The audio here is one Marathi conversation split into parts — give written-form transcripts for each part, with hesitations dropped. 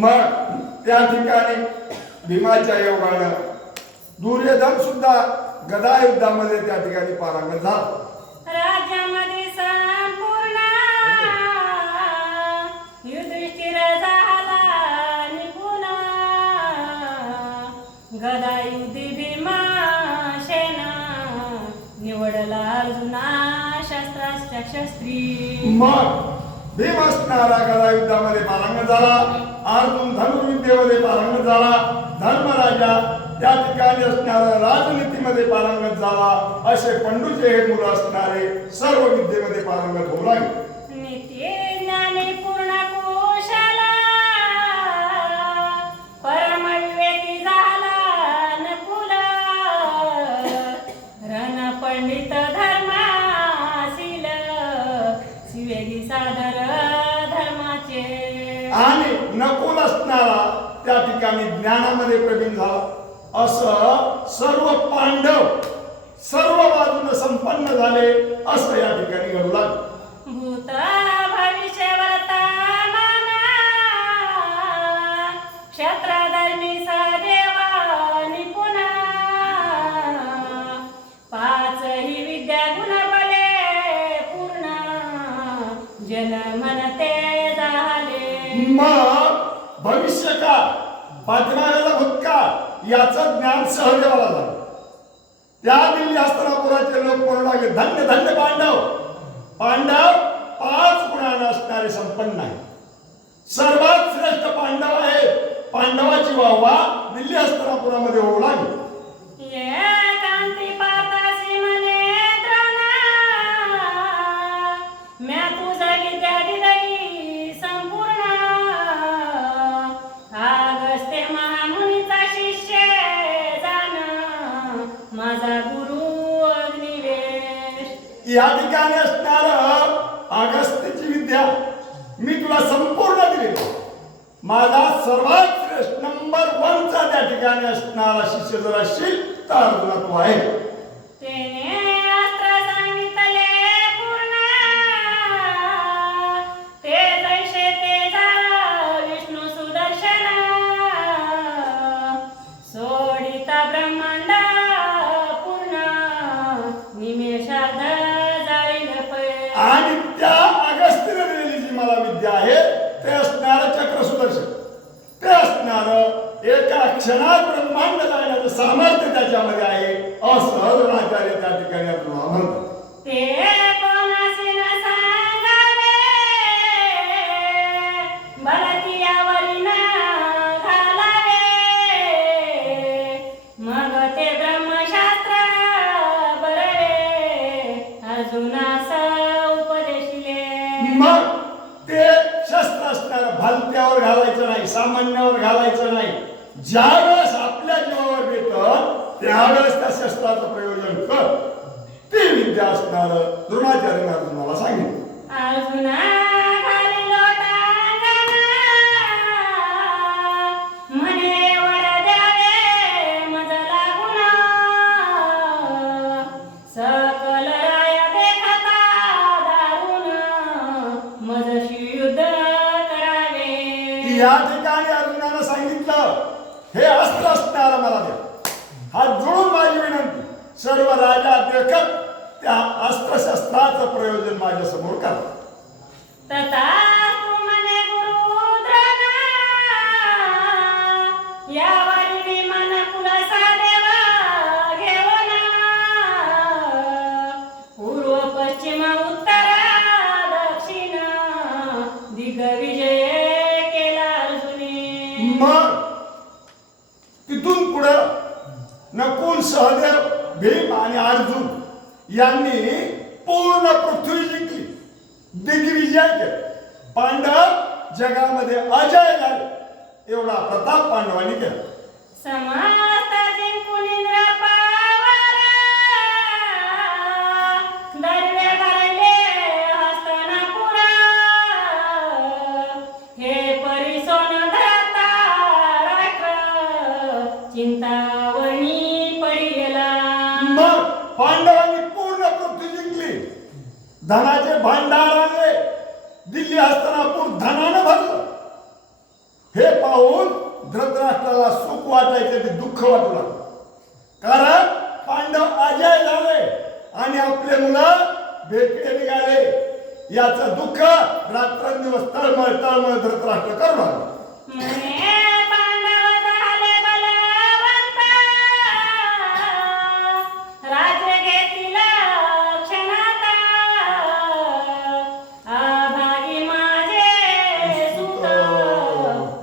मग त्या ठिकाणी भीमाच्या योगानं दुर्योधन सुद्धा गदा युद्धामध्ये त्या ठिकाणी पारंगत झाला. राज्यामध्ये संपूर्ण युधिष्ठिर झाला निपुण. गदायुधी भीमसेन निवडला अर्जुना शस्त्रास्त्र शस्त्री. मग भीम असणारा गदा युद्धामध्ये पारंगत झाला. अर्जुन धनुर्विद्येमध्ये पारंगत झाला. धर्मराजा त्या ठिकाणी असणारा राजनीतीमध्ये पारंगत झाला. असे पंडूचे हे मुलं असणारे सर्व विद्येमध्ये पारंगत होऊ लागले. नित्य ज्ञानी पूर्ण कुशला परमविवेकी झाला नकुल. रण पंडित धर्माशील शिवेगी सादर धर्माचे. आणि नकुल असणारा त्या ठिकाणी ज्ञानामध्ये प्रवीण झाला. असं सर्व पांडव सर्व बाजूने संपन्न झाले असं या ठिकाणी घडू लागलं. भूत भविष्य वर्तमान क्षत्रधर्मी सदेवा निपुण. पाचही विद्या गुण बले पूर्ण जन म्हणते झाले. मग भविष्य का पाठीमागचा भूतकाळ याचं ज्ञान सहदेवाला झालं. त्या दिल्ली हस्तिनापुराचे लोक म्हणू लागले धन्य धन्य पांडव. पांडव 5 गुणांना असणारे संपन्न आहे. सर्वात श्रेष्ठ पांडव आहे. पांडवाची वाहवा दिल्ली हस्तिनापुरामध्ये होऊ लागली. कांती पातासी म्हणे द्रोणा म्या तुझा विद्या दिली संपूर्ण. अगस्त्य महामुनीचा शिष्य जाण माझा गुरु अग्निवेश. या ठिकाणी असणार अगस्त्याची विद्या मी तुला संपूर्ण दिली. माझा सर्वात श्रेष्ठ नंबर 1 चा त्या ठिकाणी असणारा शिष्य जर असशील तर अर्जुना तू आहे. तेने अस्त्र सांगितले पूर्ण ते जैसे ते झालं विष्णू सुदर्शन. सोडिता ब्रह्मांड पूर्ण निमेषार्ध जाईल पै. आणि त्या अगस्त्याने दिलेली जी मला विद्या आहे ते असणार चक्र सुदर्शन. ते असणार एका क्षणात ब्रह्मांड जाण्याचं सामर्थ्य त्याच्यामध्ये आहे असं द्रोणाचार्य त्या ठिकाणी अर्जुनाला म्हणतात. ते कोणासी न सांगावे भरतीयावरी न घालावे. मग ते ब्रह्मशास्त्र बरवे अर्जुनास उपदेशिले. मग ते शस्त्र असणार भलत्यावर घालायचं नाही, सामान्यावर घालायचं नाही. ज्या वेळेस आपल्या जीवावर येतं त्यावेळेस त्या शस्त्राचं प्रयोजन कर. ती विद्या असणार द्रोणाचार्य अर्जुनाला सांगितलं. अर्जुना घाली लोटांगण म्हणे वड द्यावे मज लागून. सकल राया देखता दारुण मजशी युद्ध करावे. या ठिकाणी अर्जुनानं सांगितलं हे अस्त्र असणार मला द्या. हात जोडून माझी विनंती. सर्व राजा देखत त्या अस्त्रशस्त्राचं प्रयोजन माझ्या समोर करा. तथा तू म्हणे गुरु द्रोणा यावरी मन कुलसा देवा घेऊन. पूर्व पश्चिम उत्तर दक्षिण दिग्विजय केला अर्जुनी. मग तिथून पुढं नकुल सहदेव भीम आणि अर्जुन यांनी पूर्ण पृथ्वी जिंकली, दिग्विजय केलं. पांडव जगामध्ये अजय झाले एवढा प्रताप पांडवांनी केला. समस्त जिंकून इंद्र पावला दर्वे भरले हस्तिनापुरा. हे परिसोन धरता राष्ट्र चिंतावणी पडिला. मग पांडवांनी पूर्ण पृथ्वी जिंकली. धनाचे भांडार आणले. दिल्ली हस्तिनापूर धनानं भरलं. हे पाहून धृतराष्ट्राला सुख वाटायचे ते दुःख वाटू लागलं. कारण पांडव अजय झाले आणि आपले मुलं भेटले निघाले. याचं दुःख रात्रंदिवस तळमळ तळमळ धृतराष्ट्र करू लागला. म्हणे पांडव झाले बलवंत, राज्य घेतील क्षणात, अभागी माझे सुत,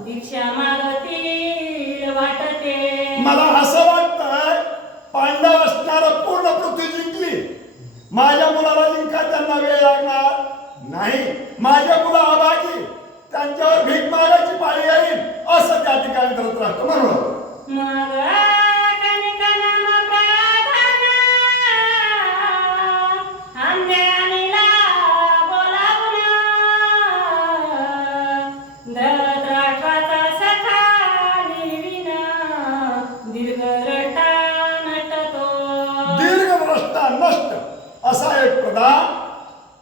दीक्षा मागतील वाटते. मला असं वाटतंय पांडव असणारं पूर्ण पृथ्वी जिंकली. माझ्या मुलाला जिंका त्यांना वेळ लागणार नाही. माझ्या मुला अभागी, त्यांच्यावर भीक मागायची पाळी येईल असं त्या ठिकाणी धृतराष्ट्र म्हणू लागला. मग कणिकनम प्रधान आंध्यानीला बोलावून, धृतराष्ट्राचा सखा निर्विण, दीर्घरटा नटतो. दीर्घभ्रष्टा नष्ट असा एक प्रधान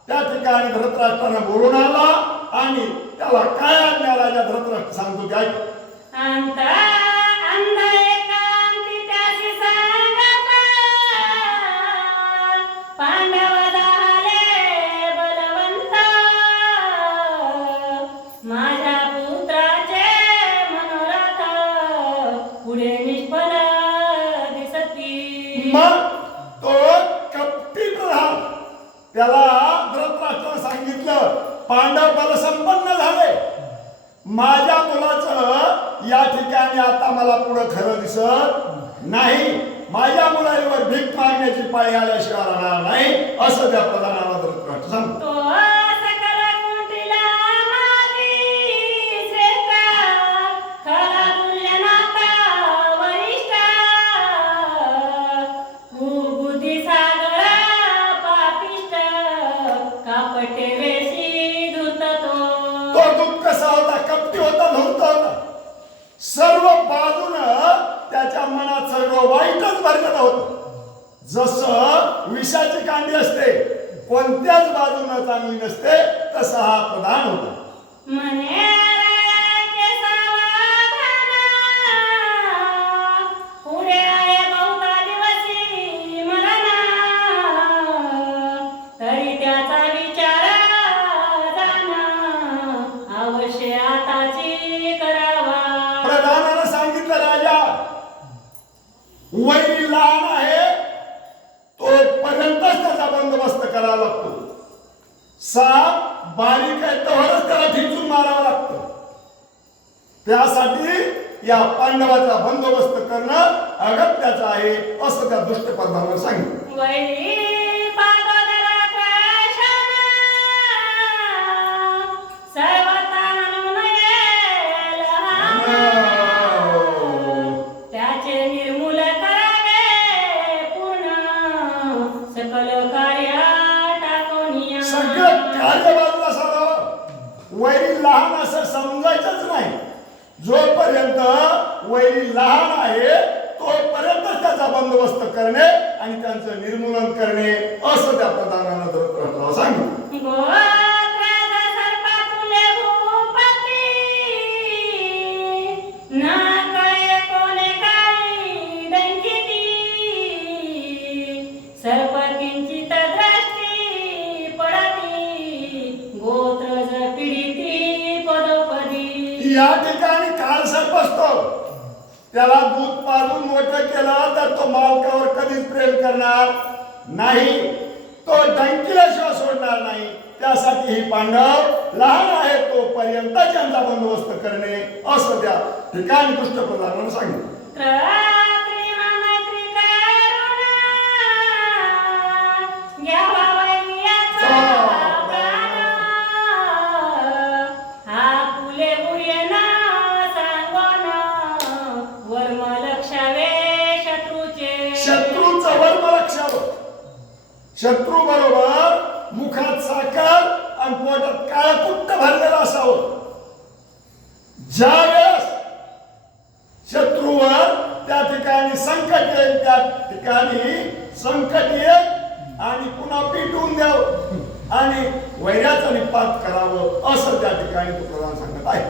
त्या ठिकाणी धृतराष्ट्रानं बोलून आला आणि त्याला काय आज्ञा राजा धृतराष्ट्र सांगतो ते ऐक. अंत अंध एकांती त्याची सांगत, पांडव झाले बलवंत, माझ्या पुत्राचे मनोरथ पुढे निष्फळ दिसती. मग तो कपटी प्रधान त्याला धृतराष्ट्रानं सांगितलं पांडव बलसंपन्न झाले, माझ्या मुलाचं या ठिकाणी आता मला पुढं खरं दिसत नाही. माझ्या मुलावर भीक मागण्याची पाळी आल्याशिवाय राहणार नाही असं त्या प्रधानाला धृतराष्ट्र सांगतो. तो सकल कुंटीला माती श्रेष्ठ, खरा तुल्य नाथा वरिष्ठ, कुबुद्धी सागर पापिष्ट, कापटे वेशी धूर्त तो दूत कसा होता? कपटी होता, धूर्त होता. सर्व बाजूनं त्याच्या मनात सर्व वाईटच भरलेलं होतं. जसं विषाची कांडी असते, कोणत्याच बाजूनं चांगली नसते, तसा हा प्रधान होता. म्हणे रायाचे सावधान, पुढे आहे बहुता दिवसी मरण, तरी त्याचा विचार जाण, अवश्य आताची करावा. प्रधानानं सांगितलं राजा वैरी लहान आहे तोपर्यंतच त्याचा बंदोबस्त करावा लागतो. साप बारीक आहे तरच त्याला ठिचून मारावं लागतं. त्यासाठी या पांडवाचा बंदोबस्त करणं अगत्याचं आहे असं त्या दुष्ट प्रधानानं सांगितलं. वैरी पादोदरा क्रशन, सर्वथा आणून येईल हान, त्याचे निर्मूल करावे पूर्ण, सकल कार्य टाकूनिया. सगळं कार्य बाजूला साधावं. वैरी लहान असं समजायचंच नाही. जोपर्यंत वैरी लहान आहे तोपर्यंतच त्याचा बंदोबस्त करणे आणि त्यांचं निर्मूलन करणे असं त्या प्रधानानं धृतराष्ट्राला सांगितलं. गोत्राज सर्पातुल्य भूपती, न कळे कोणे काही डंकिती, सर्प किंचित दृष्टी पडती, गोत्रज पीडिती पदोपदी. या ठिकाणी काळ सर्प असतो. त्याला दूध पाजून मोठं केलं तर तो मालकावर कधीच प्रेम करणार नाही. तो डंकिल्याशिवाय सोडणार नाही. त्यासाठी ही पांडव लहान आहे तोपर्यंत त्यांचा बंदोबस्त करणे असं त्या ठिकाणी दुष्टप्रधानानं सांगितलं. शत्रूचं वर्म लक्षावं. शत्रू बरोबर मुखात साखर आणि पोटात काळा कुट्ट भरलेला असावं. ज्यावेळेस शत्रूवर त्या ठिकाणी संकट येईल त्या ठिकाणी संकट येईल आणि पुन्हा पिटवून द्यावं आणि वैराचं निपात करावं असं त्या ठिकाणी तो प्रधान सांगत आहे.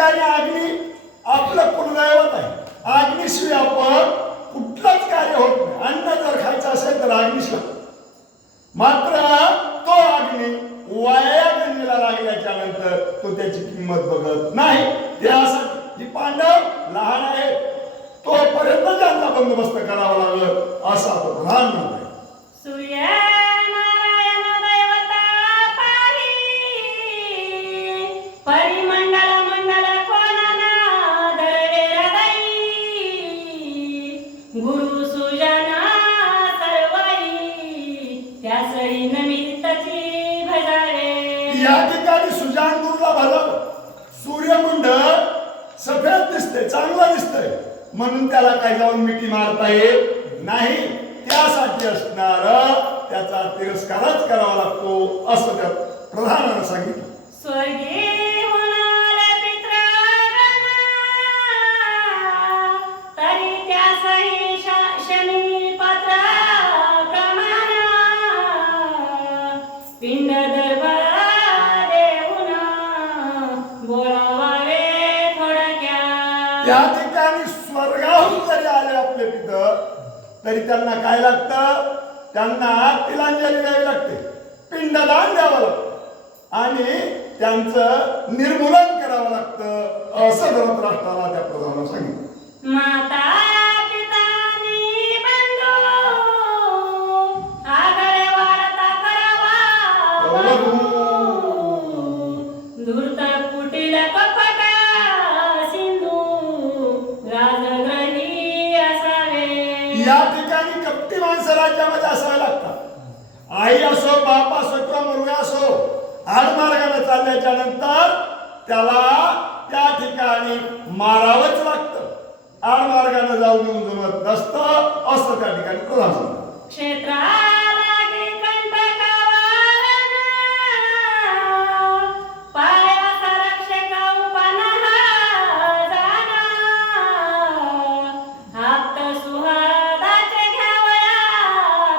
ठिकाणी अग्नी आपलं कुलदैवत आहे. अग्नीशिवाय आपण कुठलंच कार्य होत नाही. अन्न जर खायचं असेल तर अग्नीशिवाय. मात्र तो अग्नी वाया गणीला लागल्याच्या नंतर तो त्याची किंमत बघत नाही. त्यासाठी ही पांडव लहान आहे तोपर्यंत त्यांचा बंदोबस्त करावा लागत असा तो प्रधान आहे. सूर्य नारायण दैवता पाही परिमंडल मंडल कोणाना धरवे हृदयी गुरु सुजना सर्वई त्यासळी नमित्तची भजावे. या ठिकाणी सुजान गुरुला भजावं. सूर्यकुंड सफेद दिसते चांगलं दिसतंय म्हणून त्याला काही जाऊन मिठी मारता येत नाही. त्यासाठी असणार त्याचा तिरस्कारच करावा लागतो असं त्या प्रधानानं सांगितलं. स्वर्गी होणारे पितृगणा तरी त्यासही शमी पात्र प्रमाण पिंड दर्भ देऊन बोलावावे थोडक्यात. त्या ठिकाणी स्वर्गाहून जरी आले आपले पितर तरी त्यांना काय लागतं? त्यांना तिलांजली द्यावी लागते, पिंडदान द्यावं लागतं आणि त्यांचं निर्मूलन करावं लागतं असं धृतराष्ट्राला त्या प्रधानानं सांगितलं. माता पितानी बंधू आगळे वाढता करावा धूर्त कुटील कपट सिंधू राजग्रही असावे. या ठिकाणी कपटी माणसं राज्यामध्ये असावे लागतात. आई असो बाप असो किंवा मुलगा असो आडमार्गाने चालल्याच्या नंतर त्याला त्या ठिकाणी मारावंच लागतं. आडमार्गाने जाऊन येऊन जमत नसतं असं त्या ठिकाणी प्रधान सांगतात. क्षेत्रालागी कंटकावरण पायाचा रक्षक उपनहा जाणा हात सुहृदाचे घ्यावया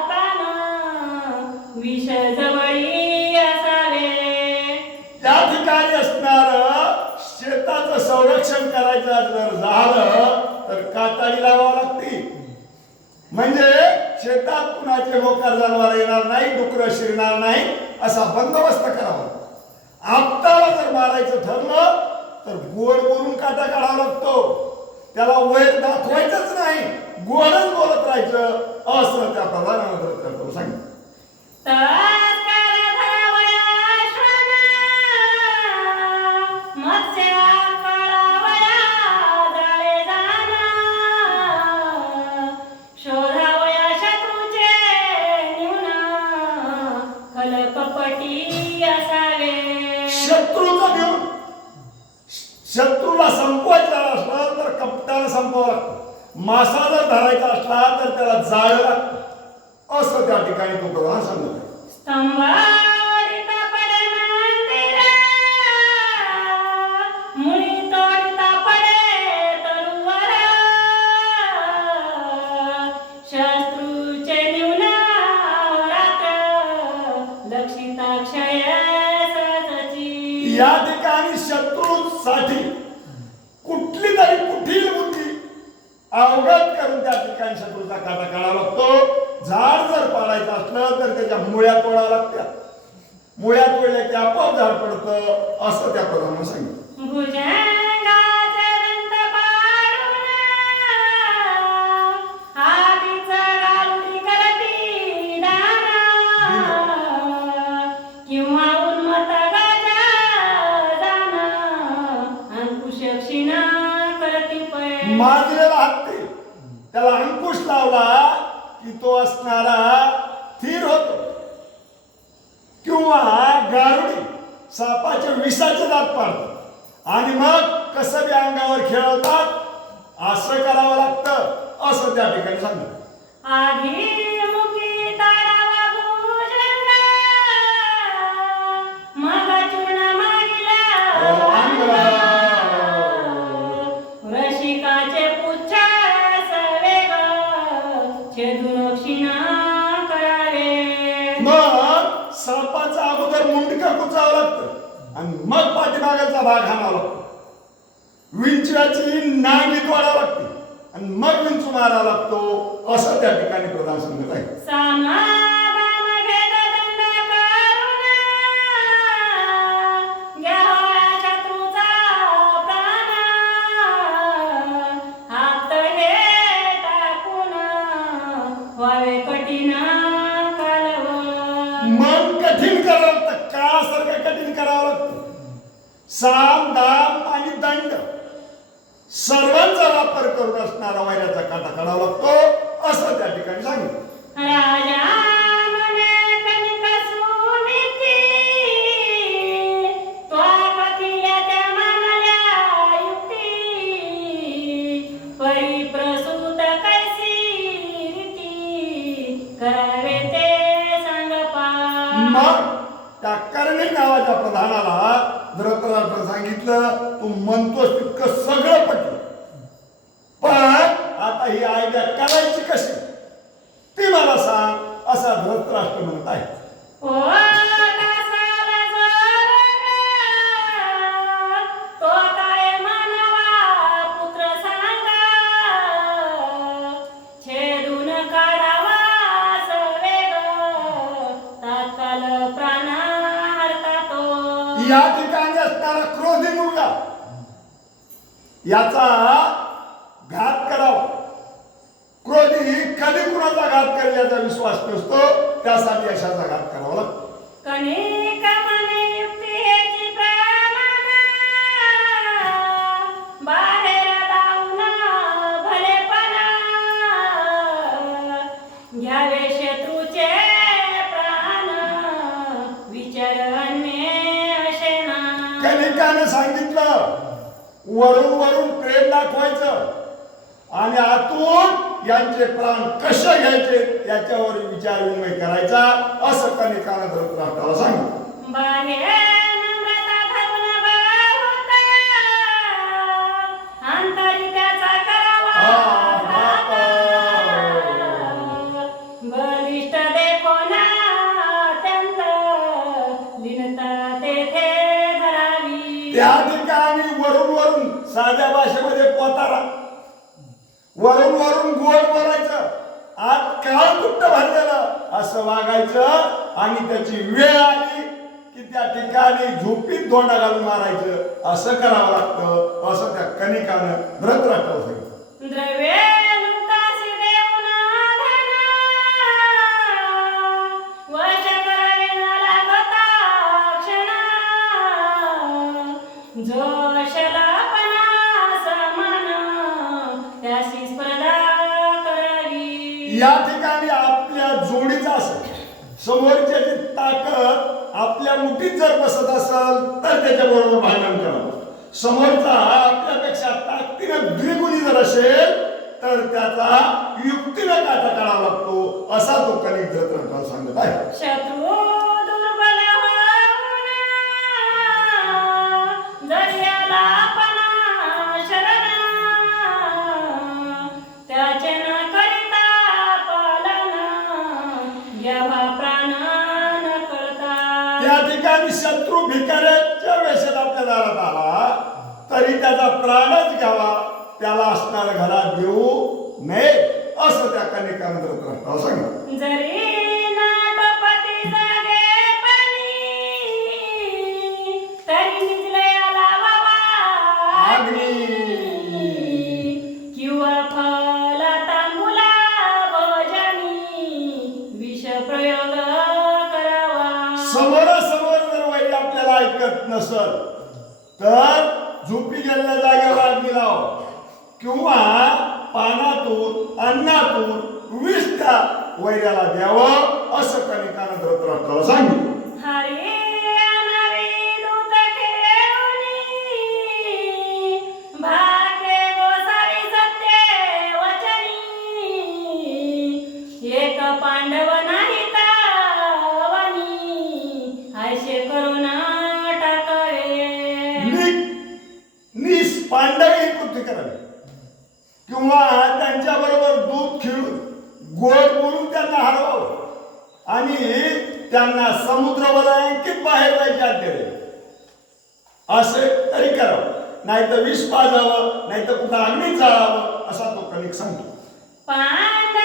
प्राण विष जवळी असावे. त्या ठिकाणी असणार शेताचं संरक्षण करायचं जर झालं तर कातडी लावावं लागते. म्हणजे शेतात कुणाचे मोकार जनावर येणार नाही, डुकर शिरणार नाही असा बंदोबस्त करावा. आपटाला जर मारायचं ठरलं तर गोड बोलून काटा काढावा लागतो. त्याला वैर दाखवायचंच नाही, गोडच बोलत राहायचं असं त्या प्रधानानं सांगितलं. शत्रूचं घेऊन शत्रूला संपवायचा असला तर कपटाला संपवावं लागतं. मासा जर धरायचा असला तर त्याला जाळ लागतं असं त्या ठिकाणी तो प्रधान सांगत आहे. स्तंभावरिता पडे मंदिर मुळी तोडिता पडे तरुवर शत्रूचे न्यून रात्र लक्षिता क्षय सहजची. या ठिकाणी शत्रूसाठी कुठली तरी कुठील बुद्धी अवगत करून त्या ठिकाणी शत्रूचा काटा काढावा लागतो. झाड जर पाडायचं असलं तर त्याच्या मुळ्या तोडाव्या लागतात. मुळ्या तोडल्या की आपोआप झाड पडतं असं त्या प्रधानानं सांगितलं. भुजंगाचे दंत पाडून हातीचा गारुडी करती दाना किंवा उन्मत्त गजानन अंकुश क्षीणा करती पै. माजलेला हत्ती त्याला अंकुश लावला की तो असणारा स्थिर होतो. किंवा गारुडी सापाचे विषाचे दात पाडतात आणि मग कसं बी अंगावर खेळवतात असं करावं लागतं असं त्या ठिकाणी सांगितलं. आधी मुखी ताडावा भुजंग मग चूर्ण मागिला रसिकाचे पुच्छ सवेग छेदून क्षीणा करावे. मग सापाचा अगोदर मुंडकं कुचावं लागतं आणि मग पाठीमागाचा भाग हाणावा लागतो. विंचवाची नांगी तोडावं लागते आणि मग विंचू मारावा लागतो असं त्या ठिकाणी प्रधान सांगत आहे. समाधान भेद दंड करुणा, घ्यावा शत्रूचा प्राण, हात हे टाकून व्हावे कठीण कालव. मन कठीण करावं लागतं, काळासारखं कठीण करावं लागतं. साम दाम आणि दंड सर्वांचा वापर करून असणारा वैराचा काटा काढावा लागतो असं त्या ठिकाणी सांगितलं. राजा मने कणिक सुनीती, त्वा कथिया त्या मानल्या युक्ती, परिप्रसूत कैसी रीती, करावे ते सांग पा. मग त्या कर्णी नावाच्या प्रधानाला धृतराष्ट्रानं सांगितलं तू म्हणतोस तितकं सगळं पटलं, पण आता ही आयडिया करायची कशी ती मला सांग असा धृतराष्ट्र म्हणत आहे. ओ दासाला स्वर्ग, तो काय मानवा पुत्र सांगा, छेदून काढावा सवेग, तात्काळ प्राण हरता तो. या ठिकाणी असणारा क्रोधी मुलगा याचा घात करावा. क्रोधी कधी कुणाचा घात करेल याचा विश्वास नसतो, त्यासाठी यशाचा घात करावा लागतो. कणिक मने युक्ती हेची प्रमाण, बाहेर धावून भलेपणा, घ्यावे शत्रूचे प्राण, विचार अन्य अशेना. कणिकाने सांगितलं वरून वरून प्रेम दाखवायचं आणि आतून यांचे प्राण कसे घ्यायचे याच्यावर विचार विनिमय करायचा असं कणिकाने धृतराष्ट्राला सांगितलं. बाहेर नम्रता धरून बहुता, अंतरी त्याचा करावा घात. बलिष्ठ देखो ना अत्यंत, लीनता तेथे धरावी. त्या ठिकाणी वरून वरून साध्या भाषेमध्ये पोतारा, वरून वरून गोड बोलायचं, आत काळ कुट्ट भरलेलं असं वागायचं आणि त्याची वेळ आली की त्या ठिकाणी झोपीत दोंडा घालून मारायचं असं करावं लागतं असं त्या कणिकानं धृतराष्ट्राला सांगितलं. द्रव्ये लुटासी देऊन धन, वश करावे न लागता क्षण, जोशलापणा समान, त्याशी स्पर्धा करावी. या ठिकाणी आपल्या जोडीचा असेल, समोरच्याची ताकद आपल्या मुठीत जर बसत असेल तर त्याच्याबरोबर भांडण करावं. समोरचा आपल्यापेक्षा ताकदीनं द्विगुणी जर असेल तर त्याचा युक्तीनं काटा काढावा लागतो असा तो कणिक धृतराष्ट्राला सांगत आहे. शत्रू दुर्बल होऊन, जरियाला पणा शरण, त्याचे न करिता पालन, घ्यावा प्राण न कळता. त्या ठिकाणी शत्रू भिकाऱ्याच्या वेशात आपल्या दारात आला तरी त्याचा प्राणच घ्यावा, त्याला असणाऱ्या घरात देऊ नये असं त्या कणिकानं धृतराष्ट्राला सांगितलं. जरी नाटपती जागे पाणी, तरी निजलयाला वावा अग्नी. किंवा फला तांबुला भोजनी, विष प्रयोग करावा. समोरासमोर जर वैरी आपल्याला ऐकत नसल तर झोपी गेलेल्या जागेवर अग्नी लाव किंवा पानातून अन्नातून विष त्या वैऱ्याला द्यावं असं कणिकानं धृतराष्ट्राला सांगितलं. हरी अनावी दूत ठेवणी, भाके गोसावी सत्य वचनी, एक पांडव नाही तावनी, आयशे करून टाकावे. पांडवी कृती करावी किंवा त्यांच्याबरोबर दूध खिळून गोड बोलून त्यांना हरवावं आणि त्यांना समुद्र वलयांकित बाहेर जायचे आज्ञा द्यावी असे तरी करावं. नाही तर विष पाजावं, नाही तर कुठं अग्नी जाळावं, असा तो कलिक सांगतो. पांडव